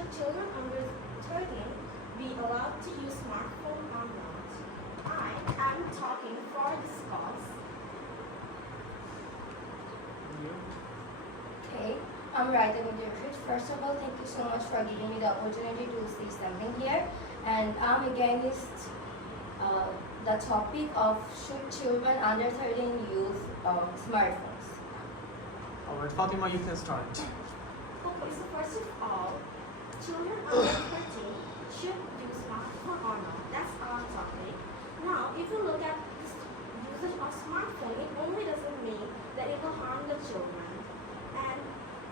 should children under 13 be allowed to use smartphone or not? I am talking for this cause. Okay, I'm right in the truth. First of all, thank you so much for giving me the opportunity to say something here. And I'm against the topic of should children under 13 use smartphones. Alright, Fatima, you can start. Okay, so first of all, children under 13 should use smartphone or not. That's our topic. Now, if you look at this usage of smartphone, it only doesn't mean that it will harm the children. And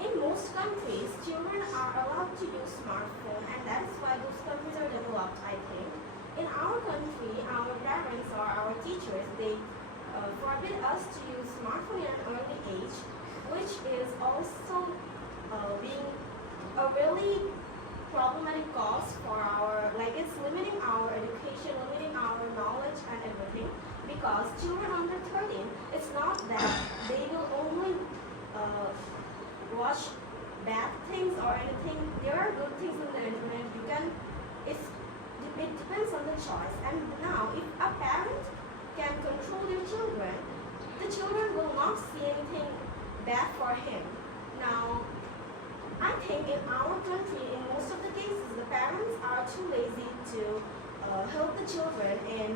in most countries, children are allowed to use smartphone, and that is why those countries are developed, I think. In our country, our parents or our teachers, they forbid us to use smartphone at an early age, which is also being a really problematic cause for our, like it's limiting our education, limiting our knowledge and everything, because children under 13, it's not that they will only watch bad things or anything. There are good things on the internet. You can, it depends on the choice. And now, if a parent can control their children, the children will not see anything bad for him. Now, I think in our country, in most of the cases, the parents are too lazy to help the children in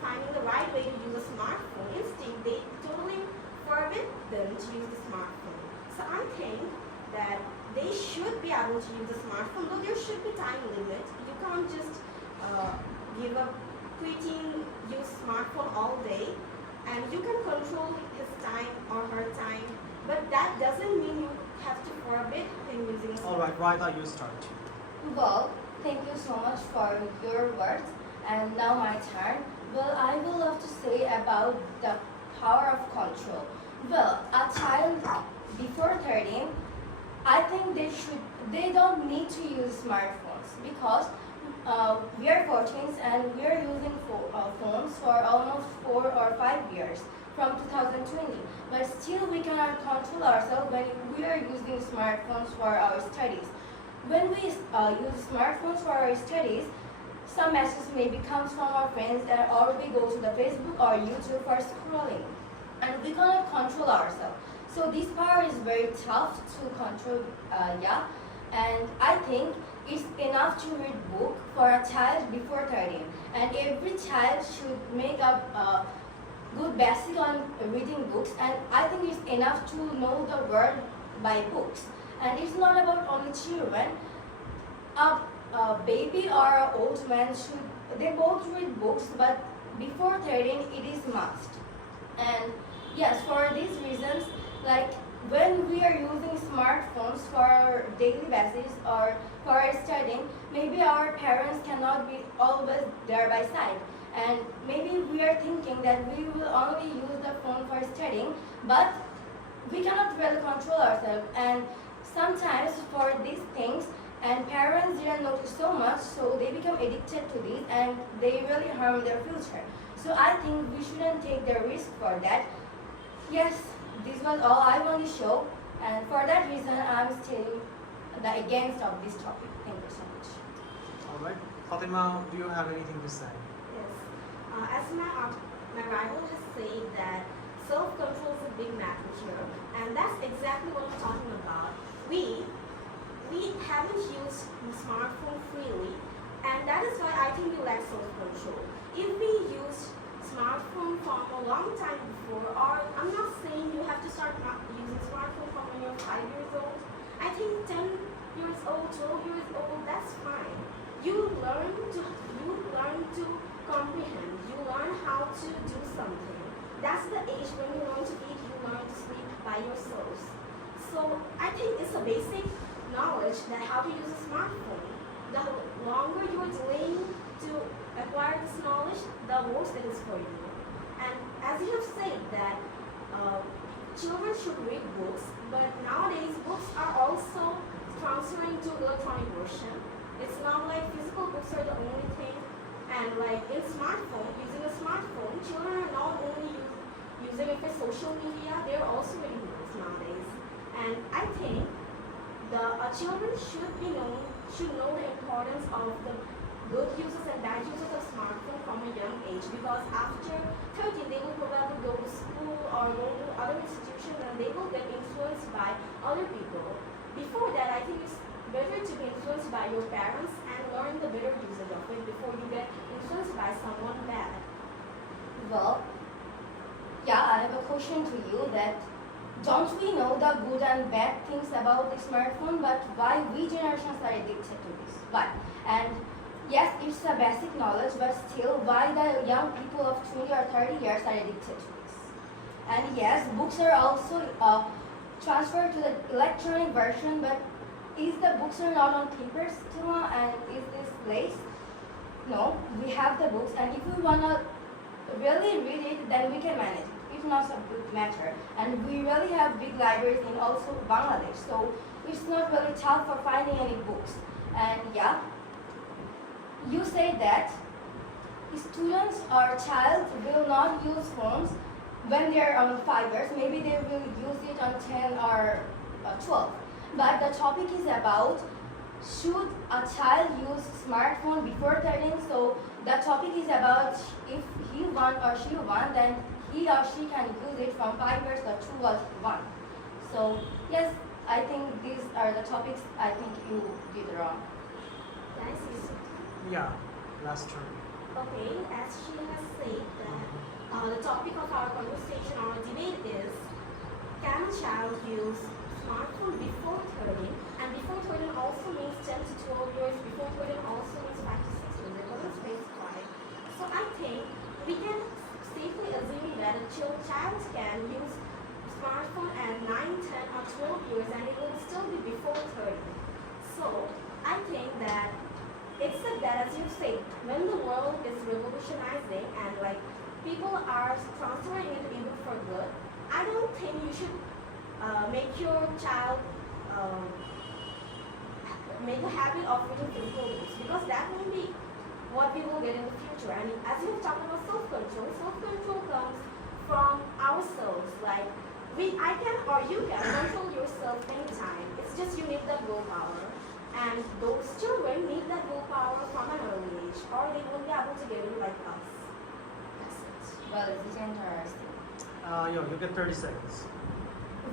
finding the right way to use a smartphone. Instead, they totally forbid them to use the smartphone. So I think that they should be able to use the smartphone, though there should be time limit. You can't just give a preteen use smartphone all day, and you can control his time or her time, but that doesn't mean you have to forbid him using a smartphone. Alright, Raida, you start. Well, thank you so much for your words. And now my turn. Well, I would love to say about the power of control. Well, a child before 13, I think they don't need to use smartphones, because we are 14s and we are using phones for almost 4 or 5 years from 2020. But still we cannot control ourselves when we are using smartphones for our studies. When we use smartphones for our studies, some messages maybe comes from our friends, or we go to the Facebook or YouTube for scrolling, and we cannot control ourselves. So this power is very tough to control, and I think it's enough to read book for a child before 13, and every child should make up a good basic on reading books, and I think it's enough to know the world by books. And it's not about only children. A baby or an old man they both read books, but before 13 it is must. And yes, for these reasons, like when we are using smartphones for our daily basis or for our studying, maybe our parents cannot be always there by side. And maybe we are thinking that we will only use the phone for studying, but we cannot really control ourselves. And sometimes for these things, and parents didn't notice so much, so they become addicted to this and they really harm their future. So I think we shouldn't take the risk for that. Yes, this was all I want to show, and for that reason I'm still the against of this topic. Thank you so much. Alright, Fatima, do you have anything to say? Yes. As my rival has said that self-control is a big matter here, and that's exactly what we're talking about. We haven't used the smartphone freely, and that is why I think we lack self-control. If we used smartphone from a long time before, or I'm not saying you have to start not using smartphone from when you're 5 years old. I think 10 years old, 12 years old, that's fine. You learn to comprehend. You learn how to do something. That's the age when you learn to eat, you learn to sleep by yourselves. So I think it's a basic knowledge that how to use a smartphone. The longer you're delaying to acquire this knowledge, the worse it is for you. And as you have said that children should read books, but nowadays books are also transferring to electronic version. It's not like physical books are the only thing. And like in using a smartphone, children are not only using it for social media, they're also reading books nowadays. And I think the children should know the importance of the good uses and bad uses of smartphone from a young age, because after 13 they will probably go to school or go to other institutions and they will get influenced by other people. Before that, I think it's better to be influenced by your parents and learn the better usage of it before you get influenced by someone bad. Well, yeah, I have a question to you that don't we know the good and bad things about the smartphone, but why we generations are addicted to this? Why? And yes, it's a basic knowledge, but still, why the young people of 20 or 30 years are addicted to this? And yes, books are also transferred to the electronic version, but is the books are not on paper still, and is this place? No, we have the books, and if we wanna really read it, then we can manage it. It's not a big matter, and we really have big libraries in also Bangladesh, so it's not really tough for finding any books. And yeah, you say that students or child will not use phones when they're on 5 years. Maybe they will use it on 10 or 12. But the topic is about should a child use smartphone before 13. So the topic is about if he want or she want, then he or she can use it from 5 years or 2 or 1. So yes, I think these are the topics I think you did wrong. Can I say something? Yeah, last turn. Okay, as she has said that the topic of our conversation or debate is, can a child use smartphone before 13? And before 13 also means 10 to 12 years. Before 13 also means 5 to 6 years. It wasn't specified. So I think we can safely assume that a child can use smartphone at 9, 10 or 12 years and it will still be before 30. So I think that, except that, as you say, when the world is revolutionizing and like people are transferring into ebook for good, I don't think you should make your child make a habit of reading physical books, because that will be what we will get in the future. And as you've talked about self-control comes from ourselves. Like I can or you can control yourself anytime. It's just you need that willpower. And those children need that willpower from an early age, or they won't be able to get it like us. That's it. Well, it's interesting. You get 30 seconds.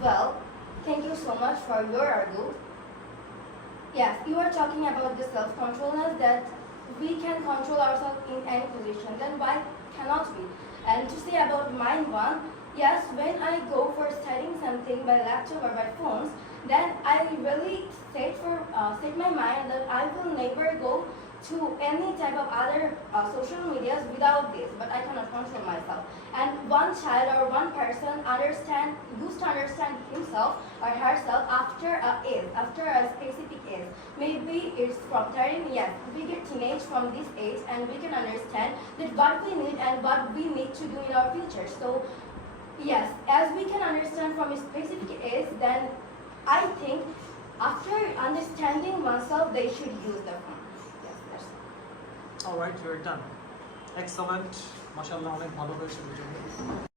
Well, thank you so much for your argument. Yes, you are talking about the self-controlness, that we can control ourselves in any position. Then why cannot we? And to say about mine one, yes, when I go for studying something by laptop or by phones, then I really set my mind that I will never go to any type of other social medias without this, but I cannot control myself. And one child or one person used to understand himself or herself after a specific age. Maybe it's from 13 years. We get teenage from this age and we can understand that what we need and what we need to do in our future. So yes, as we can understand from a specific age, then I think after understanding oneself, they should use the phone. Yes, that's all. Alright, you're done. Excellent. মাশাআল্লাহ অনেক ভালো হয়েছে দুজনে।